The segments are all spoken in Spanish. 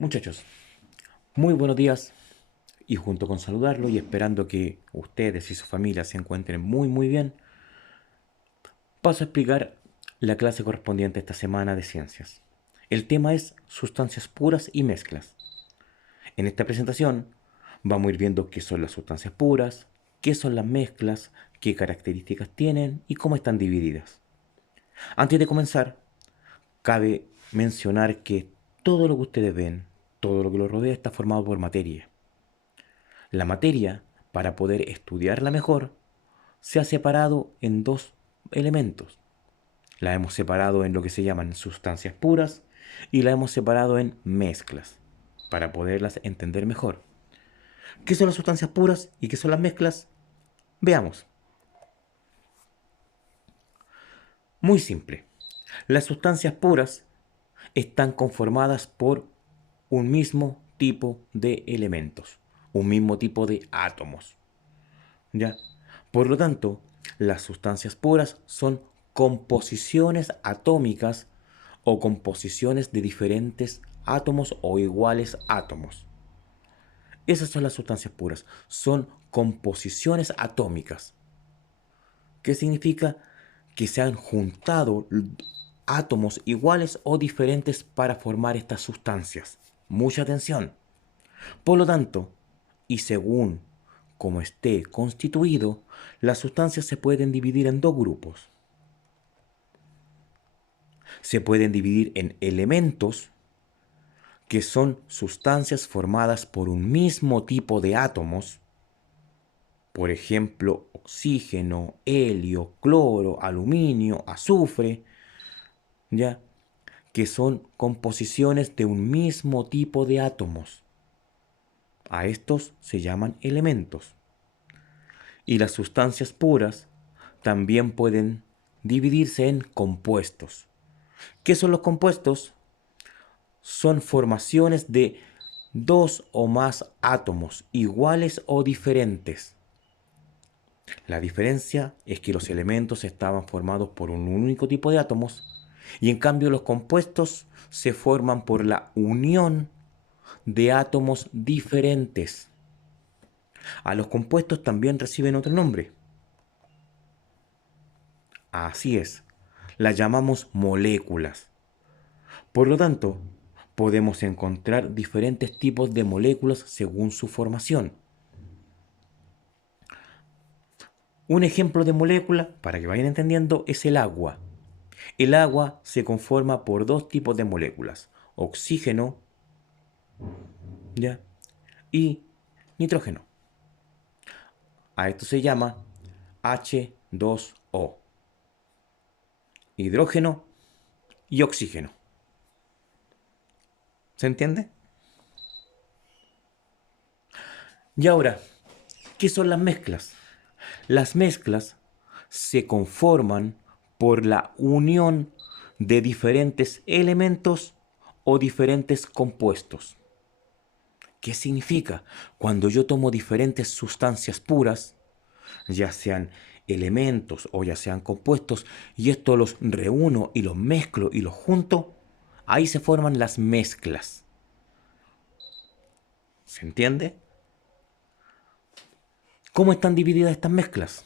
Muchachos, muy buenos días y junto con saludarlo y esperando que ustedes y su familia se encuentren muy bien, paso a explicar la clase correspondiente a esta semana de ciencias. El tema es sustancias puras y mezclas. En esta presentación vamos a ir viendo qué son las sustancias puras, qué son las mezclas, qué características tienen y cómo están divididas. Antes de comenzar, cabe mencionar que todo lo que ustedes ven, todo lo que los rodea está formado por materia. La materia, para poder estudiarla mejor, se ha separado en dos elementos. La hemos separado en lo que se llaman sustancias puras y la hemos separado en mezclas, para poderlas entender mejor. ¿Qué son las sustancias puras y qué son las mezclas? Veamos. Muy simple. Las sustancias puras están conformadas por un mismo tipo de elementos, un mismo tipo de átomos. ¿Ya? Por lo tanto, las sustancias puras son composiciones atómicas o composiciones de diferentes átomos o iguales átomos. Esas son las sustancias puras, son composiciones atómicas. ¿Qué significa? Que se han juntado átomos iguales o diferentes para formar estas sustancias. Mucha atención. Por lo tanto, y según como esté constituido, las sustancias se pueden dividir en dos grupos. Se pueden dividir en elementos, que son sustancias formadas por un mismo tipo de átomos, por ejemplo, oxígeno, helio, cloro, aluminio, azufre, ¿ya? Que son composiciones de un mismo tipo de átomos. A estos se llaman elementos. Y las sustancias puras también pueden dividirse en compuestos. ¿Qué son los compuestos? Son formaciones de dos o más átomos, iguales o diferentes. La diferencia es que los elementos estaban formados por un único tipo de átomos y en cambio los compuestos se forman por la unión de átomos diferentes. A los compuestos también reciben otro nombre. Así es, las llamamos moléculas. Por lo tanto, podemos encontrar diferentes tipos de moléculas según su formación. Un ejemplo de molécula, para que vayan entendiendo, es el agua. El agua se conforma por dos tipos de moléculas, oxígeno, ¿ya? Y nitrógeno. A esto se llama H2O, hidrógeno y oxígeno. ¿Se entiende? Y ahora, ¿qué son las mezclas? Las mezclas se conforman por la unión de diferentes elementos o diferentes compuestos. ¿Qué significa? Cuando yo tomo diferentes sustancias puras, ya sean elementos o ya sean compuestos, y esto los reúno y los mezclo y los junto, ahí se forman las mezclas. ¿Se entiende? ¿Cómo están divididas estas mezclas?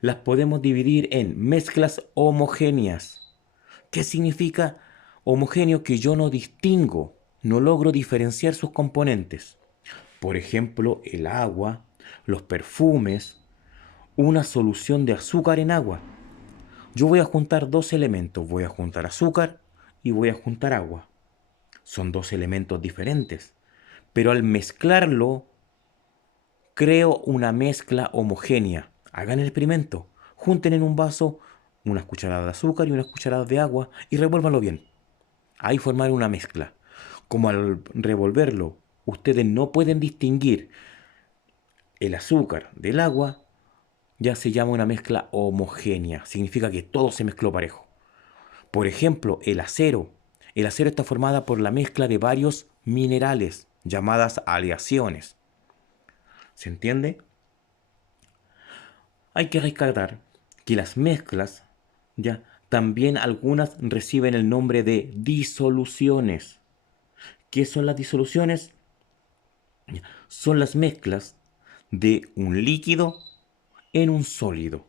Las podemos dividir en mezclas homogéneas. ¿Qué significa homogéneo? Que yo no distingo, no logro diferenciar sus componentes. Por ejemplo, el agua, los perfumes, una solución de azúcar en agua. Yo voy a juntar dos elementos, voy a juntar azúcar y voy a juntar agua. Son dos elementos diferentes, pero al mezclarlo creo una mezcla homogénea. Hagan el experimento. Junten en un vaso unas cucharadas de azúcar y unas cucharadas de agua y revuélvanlo bien. Ahí formaron una mezcla. Como al revolverlo, ustedes no pueden distinguir el azúcar del agua, ya se llama una mezcla homogénea. Significa que todo se mezcló parejo. Por ejemplo, el acero. El acero está formada por la mezcla de varios minerales, llamadas aleaciones. ¿Se entiende? Hay que rescatar que las mezclas, ya, también algunas reciben el nombre de disoluciones. ¿Qué son las disoluciones? Son las mezclas de un líquido en un sólido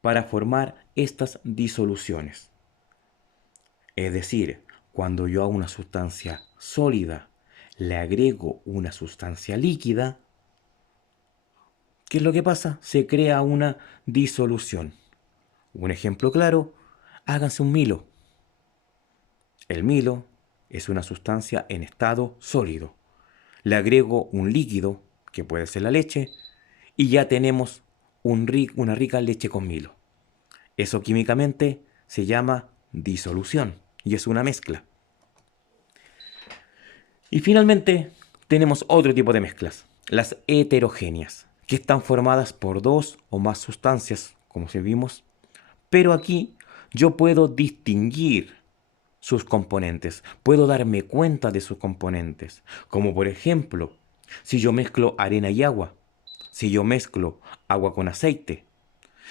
para formar estas disoluciones. Es decir, cuando yo a una sustancia sólida le agrego una sustancia líquida, ¿qué es lo que pasa? Se crea una disolución. Un ejemplo claro, háganse un Milo. El Milo es una sustancia en estado sólido. Le agrego un líquido, que puede ser la leche, y ya tenemos una rica leche con Milo. Eso químicamente se llama disolución y es una mezcla. Y finalmente tenemos otro tipo de mezclas, las heterogéneas, que están formadas por dos o más sustancias, como vimos, pero aquí yo puedo distinguir sus componentes, puedo darme cuenta de sus componentes, como por ejemplo, si yo mezclo arena y agua, si yo mezclo agua con aceite,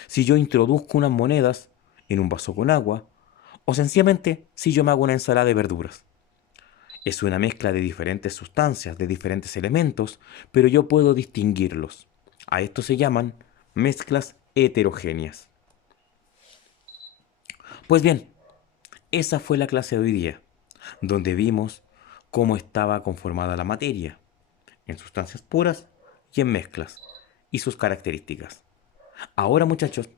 si yo introduzco unas monedas en un vaso con agua, o sencillamente si yo me hago una ensalada de verduras. Es una mezcla de diferentes sustancias, de diferentes elementos, pero yo puedo distinguirlos. A esto se llaman mezclas heterogéneas. Pues bien, esa fue la clase de hoy día, donde vimos cómo estaba conformada la materia, en sustancias puras y en mezclas, y sus características. Ahora, muchachos,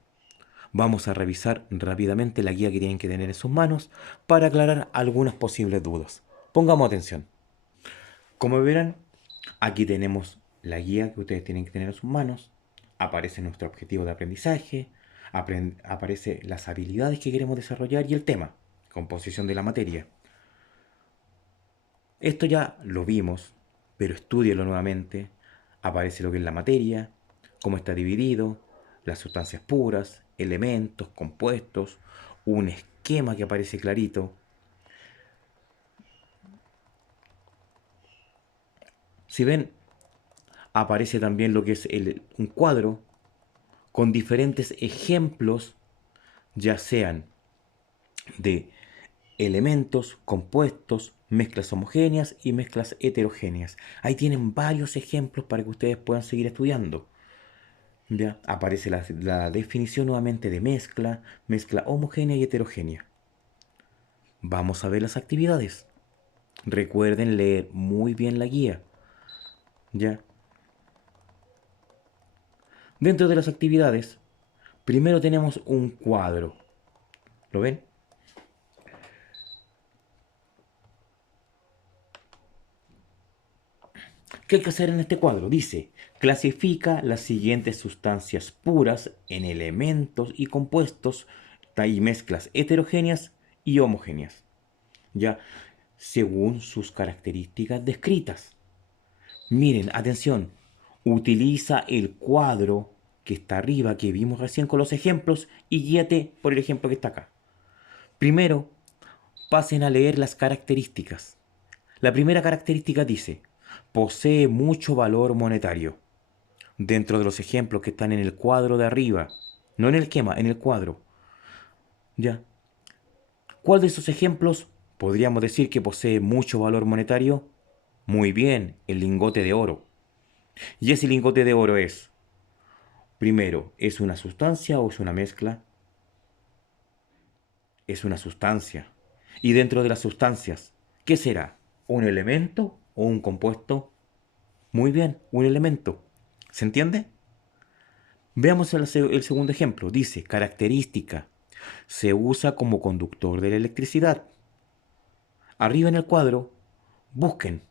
vamos a revisar rápidamente la guía que tienen que tener en sus manos para aclarar algunas posibles dudas. Pongamos atención. Como verán, aquí tenemos la guía que ustedes tienen que tener en sus manos. Aparece nuestro objetivo de aprendizaje, aparece las habilidades que queremos desarrollar y el tema, composición de la materia. Esto ya lo vimos, pero estúdielo nuevamente. Aparece lo que es la materia, cómo está dividido, las sustancias puras, elementos, compuestos, un esquema que aparece clarito. Si ven, aparece también lo que es un cuadro con diferentes ejemplos, ya sean de elementos, compuestos, mezclas homogéneas y mezclas heterogéneas. Ahí tienen varios ejemplos para que ustedes puedan seguir estudiando. ¿Ya? Aparece la definición nuevamente de mezcla, mezcla homogénea y heterogénea. Vamos a ver las actividades. Recuerden leer muy bien la guía. ¿Ya? Dentro de las actividades, primero tenemos un cuadro. ¿Lo ven? ¿Qué hay que hacer en este cuadro? Dice, clasifica las siguientes sustancias puras en elementos y compuestos y mezclas heterogéneas y homogéneas, ya, según sus características descritas. Miren, atención, utiliza el cuadro que está arriba, que vimos recién con los ejemplos, y guíate por el ejemplo que está acá. Primero, pasen a leer las características. La primera característica dice, posee mucho valor monetario. Dentro de los ejemplos que están en el cuadro de arriba, no en el esquema, en el cuadro. ¿Ya? ¿Cuál de esos ejemplos podríamos decir que posee mucho valor monetario? Muy bien, el lingote de oro. Y ese lingote de oro es, primero, ¿es una sustancia o es una mezcla? Es una sustancia. Y dentro de las sustancias, ¿qué será? ¿Un elemento o un compuesto? Muy bien, un elemento. ¿Se entiende? Veamos el segundo ejemplo. Dice, característica. Se usa como conductor de la electricidad. Arriba en el cuadro, busquen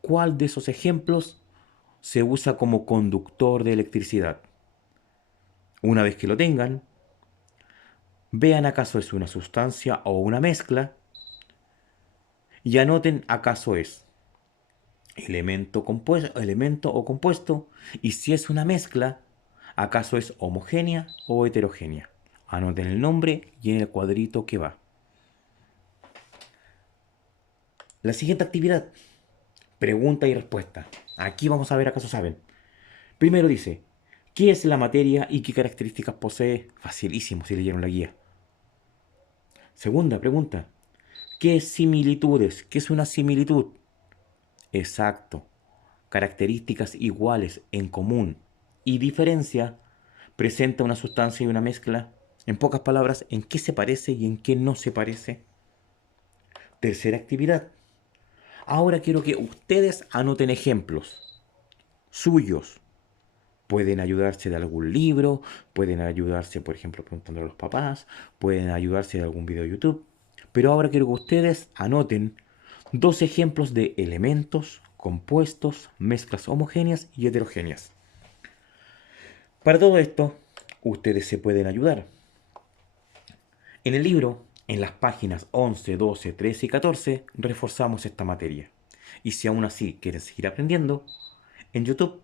cuál de esos ejemplos se usa como conductor de electricidad. Una vez que lo tengan, vean acaso es una sustancia o una mezcla y anoten acaso es elemento o compuesto, y si es una mezcla, acaso es homogénea o heterogénea. Anoten el nombre y en el cuadrito que va. La siguiente actividad, pregunta y respuesta. Aquí vamos a ver acaso saben. Primero dice, ¿qué es la materia y qué características posee? Facilísimo si leyeron la guía. Segunda pregunta, ¿Qué similitudes? ¿Qué es una similitud? Exacto. Características iguales en común y diferencia presenta una sustancia y una mezcla. En pocas palabras, ¿en qué se parece y en qué no se parece? Tercera actividad. Ahora quiero que ustedes anoten ejemplos suyos. Pueden ayudarse de algún libro, pueden ayudarse, por ejemplo, preguntando a los papás, pueden ayudarse de algún video de YouTube. Pero ahora quiero que ustedes anoten dos ejemplos de elementos, compuestos, mezclas homogéneas y heterogéneas. Para todo esto, ustedes se pueden ayudar. En el libro, en las páginas 11, 12, 13 y 14, reforzamos esta materia. Y si aún así quieren seguir aprendiendo, en YouTube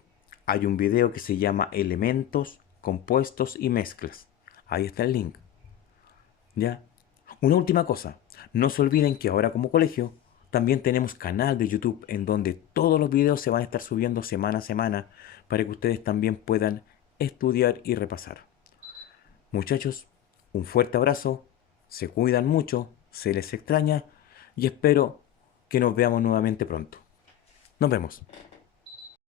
hay un video que se llama Elementos, Compuestos y Mezclas. Ahí está el link. ¿Ya? Una última cosa. No se olviden que ahora como colegio también tenemos canal de YouTube en donde todos los videos se van a estar subiendo semana a semana para que ustedes también puedan estudiar y repasar. Muchachos, un fuerte abrazo, se cuidan mucho, se les extraña y espero que nos veamos nuevamente pronto. Nos vemos.